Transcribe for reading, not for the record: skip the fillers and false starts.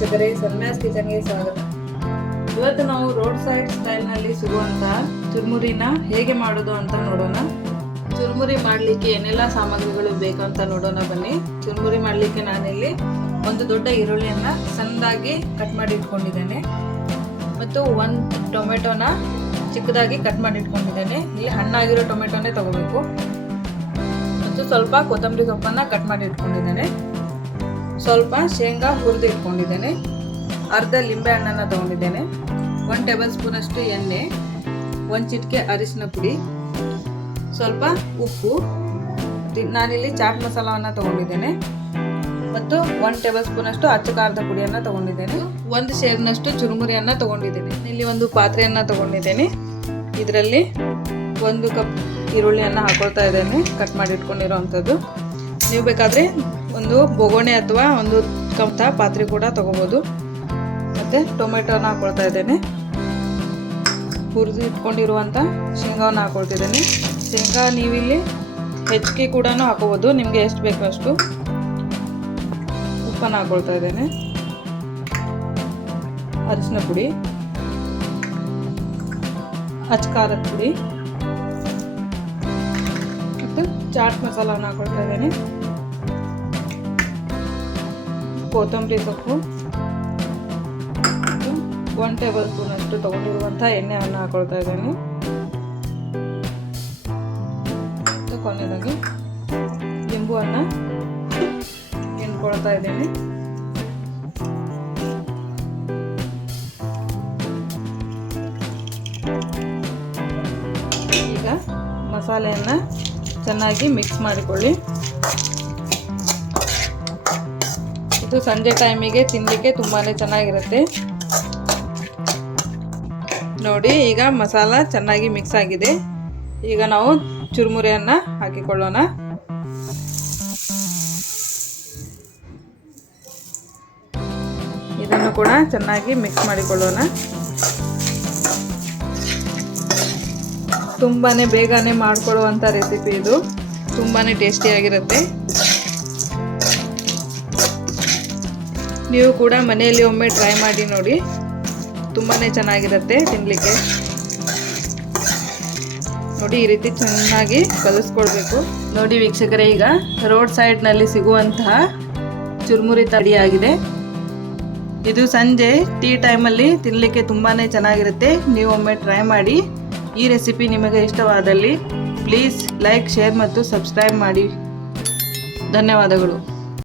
ವೀಕ್ಷಕರೇ, ಸನ್ಮ್ಯಾಸ್ ಕಿಚನ್ಗೆ ಸ್ವಾಗತ. ಇವತ್ತು ನಾವು ರೋಡ್ ಸೈಡ್ ಸ್ಟೈಲ್ನಲ್ಲಿ ಸಿಗುವಂತಹ ಚುರುಮುರಿನ ಹೇಗೆ ಮಾಡೋದು ಅಂತ ನೋಡೋಣ. ಚುರುಮುರಿ ಮಾಡಲಿಕ್ಕೆ ಏನೆಲ್ಲ ಸಾಮಗ್ರಿಗಳು ಬೇಕು ಅಂತ ನೋಡೋಣ ಬನ್ನಿ. ಚುರುಮುರಿ ಮಾಡಲಿಕ್ಕೆ ನಾನಿಲ್ಲಿ ಒಂದು ದೊಡ್ಡ ಈರುಳ್ಳಿಯನ್ನು ಸಣ್ಣದಾಗಿ ಕಟ್ ಮಾಡಿ ಇಟ್ಕೊಂಡಿದ್ದೇನೆ ಮತ್ತು ಒಂದು ಟೊಮೆಟೊನ ಚಿಕ್ಕದಾಗಿ ಕಟ್ ಮಾಡಿ ಇಟ್ಕೊಂಡಿದ್ದೇನೆ. ಇಲ್ಲಿ ಹಣ್ಣಾಗಿರೋ ಟೊಮೆಟೊನೇ ತಗೋಬೇಕು ಮತ್ತು ಸ್ವಲ್ಪ ಕೊತ್ತಂಬರಿ ಸೊಪ್ಪನ್ನು ಕಟ್ ಮಾಡಿ ಇಟ್ಕೊಂಡಿದ್ದೇನೆ. ಸ್ವಲ್ಪ ಶೇಂಗಾ ಹುರಿದು ಇಟ್ಕೊಂಡಿದ್ದೇನೆ. ಅರ್ಧ ಲಿಂಬೆ ಹಣ್ಣನ್ನು ತೊಗೊಂಡಿದ್ದೇನೆ. 1 ಟೇಬಲ್ ಸ್ಪೂನ್ ಅಷ್ಟು ಎಣ್ಣೆ, 1 ಚಿಟಿಕೆ ಅರಿಶಿನ ಪುಡಿ, ಸ್ವಲ್ಪ ಉಪ್ಪು, ನಾನಿಲ್ಲಿ ಚಾಟ್ ಮಸಾಲವನ್ನು ತೊಗೊಂಡಿದ್ದೇನೆ ಮತ್ತು 1 ಟೇಬಲ್ ಸ್ಪೂನ್ ಅಷ್ಟು ಅಚ್ಚ ಖಾರದ ಪುಡಿಯನ್ನು ತೊಗೊಂಡಿದ್ದೇನೆ. 1 ಸೇರಿನಷ್ಟು ಚುರುಮುರಿಯನ್ನು ತೊಗೊಂಡಿದ್ದೇನೆ. ಇಲ್ಲಿ ಒಂದು ಪಾತ್ರೆಯನ್ನು ತೊಗೊಂಡಿದ್ದೇನೆ. ಇದರಲ್ಲಿ 1 ಕಪ್ ಈರುಳ್ಳಿಯನ್ನು ಹಾಕೊಳ್ತಾ ಇದ್ದೇನೆ, ಕಟ್ ಮಾಡಿ ಇಟ್ಕೊಂಡಿರೋವಂಥದ್ದು. ನೀವು ಬೇಕಾದರೆ ಒಂದು ಬೊಗೋಣೆ ಅಥವಾ ಒಂದು ಕಮ್ತ ಪಾತ್ರೆ ಕೂಡ ತಗೋಬೋದು. ಮತ್ತು ಟೊಮೆಟೊನ ಹಾಕೊಳ್ತಾ ಇದ್ದೇನೆ. ಹುರಿದು ಇಟ್ಕೊಂಡಿರುವಂಥ ಶೇಂಗಾವನ್ನು ಹಾಕೊಳ್ತಿದ್ದೇನೆ. ಶೇಂಗಾ ನೀವಿಲ್ಲಿ ಹೆಚ್ಚಿಗೆ ಕೂಡ ಹಾಕೋಬೋದು, ನಿಮಗೆ ಎಷ್ಟು ಬೇಕೋ ಅಷ್ಟು. ಉಪ್ಪನ್ನು ಹಾಕೊಳ್ತಾ ಇದ್ದೇನೆ. ಅರಿಶಿನ ಪುಡಿ, ಅಚ್ಚ ಖಾರದ ಪುಡಿ ಮತ್ತು ಚಾಟ್ ಮಸಾಲವನ್ನು ಹಾಕೊಳ್ತಾ ಇದ್ದೇನೆ. ಕೊತ್ತಂಬರಿ ಸೊಪ್ಪು, 1 ಟೇಬಲ್ ಸ್ಪೂನ್ ಅಷ್ಟು ತೊಗೊಂಡಿರುವಂಥ ಎಣ್ಣೆಯನ್ನು ಹಾಕೊಳ್ತಾ ಇದ್ದೇನೆ. ಮತ್ತು ಕೊನೆಯದಾಗಿ ಲಿಂಬುವನ್ನು ಹಿಂಡ್ಕೊಳ್ತಾ ಇದ್ದೇನೆ. ಈಗ ಮಸಾಲೆಯನ್ನು ಚೆನ್ನಾಗಿ ಮಿಕ್ಸ್ ಮಾಡಿಕೊಳ್ಳಿ. ಇದು ಸಂಜೆ ಟೈಮಿಗೆ ತಿನ್ನಲಿಕ್ಕೆ ತುಂಬಾ ಚೆನ್ನಾಗಿರುತ್ತೆ. ನೋಡಿ, ಈಗ ಮಸಾಲ ಚೆನ್ನಾಗಿ ಮಿಕ್ಸ್ ಆಗಿದೆ. ಈಗ ನಾವು ಚುರುಮುರಿಯನ್ನು ಹಾಕಿಕೊಳ್ಳೋಣ. ಇದನ್ನು ಕೂಡ ಚೆನ್ನಾಗಿ ಮಿಕ್ಸ್ ಮಾಡಿಕೊಳ್ಳೋಣ. ತುಂಬಾ ಬೇಗನೆ ಮಾಡಿಕೊಳ್ಳುವಂಥ ರೆಸಿಪಿ ಇದು. ತುಂಬಾ ಟೇಸ್ಟಿಯಾಗಿರುತ್ತೆ. ನೀವು ಕೂಡ ಮನೆಯಲ್ಲಿ ಒಮ್ಮೆ ಟ್ರೈ ಮಾಡಿ ನೋಡಿ, ತುಂಬಾ ಚೆನ್ನಾಗಿರುತ್ತೆ ತಿನ್ನಲಿಕ್ಕೆ. ನೋಡಿ, ಈ ರೀತಿ ಚೆನ್ನಾಗಿ ಕಲಿಸ್ಕೊಳ್ಬೇಕು. ನೋಡಿ ವೀಕ್ಷಕರೇ, ಈಗ ರೋಡ್ ಸೈಡ್ನಲ್ಲಿ ಸಿಗುವಂತಹ ಚುರುಮುರಿ ತಡಿಯಾಗಿದೆ. ಇದು ಸಂಜೆ ಟೀ ಟೈಮಲ್ಲಿ ತಿನ್ನಲಿಕ್ಕೆ ತುಂಬಾ ಚೆನ್ನಾಗಿರುತ್ತೆ. ನೀವು ಒಮ್ಮೆ ಟ್ರೈ ಮಾಡಿ. ಈ ರೆಸಿಪಿ ನಿಮಗೆ ಇಷ್ಟವಾದಲ್ಲಿ ಪ್ಲೀಸ್ ಲೈಕ್, ಶೇರ್ ಮತ್ತು ಸಬ್ಸ್ಕ್ರೈಬ್ ಮಾಡಿ. ಧನ್ಯವಾದಗಳು.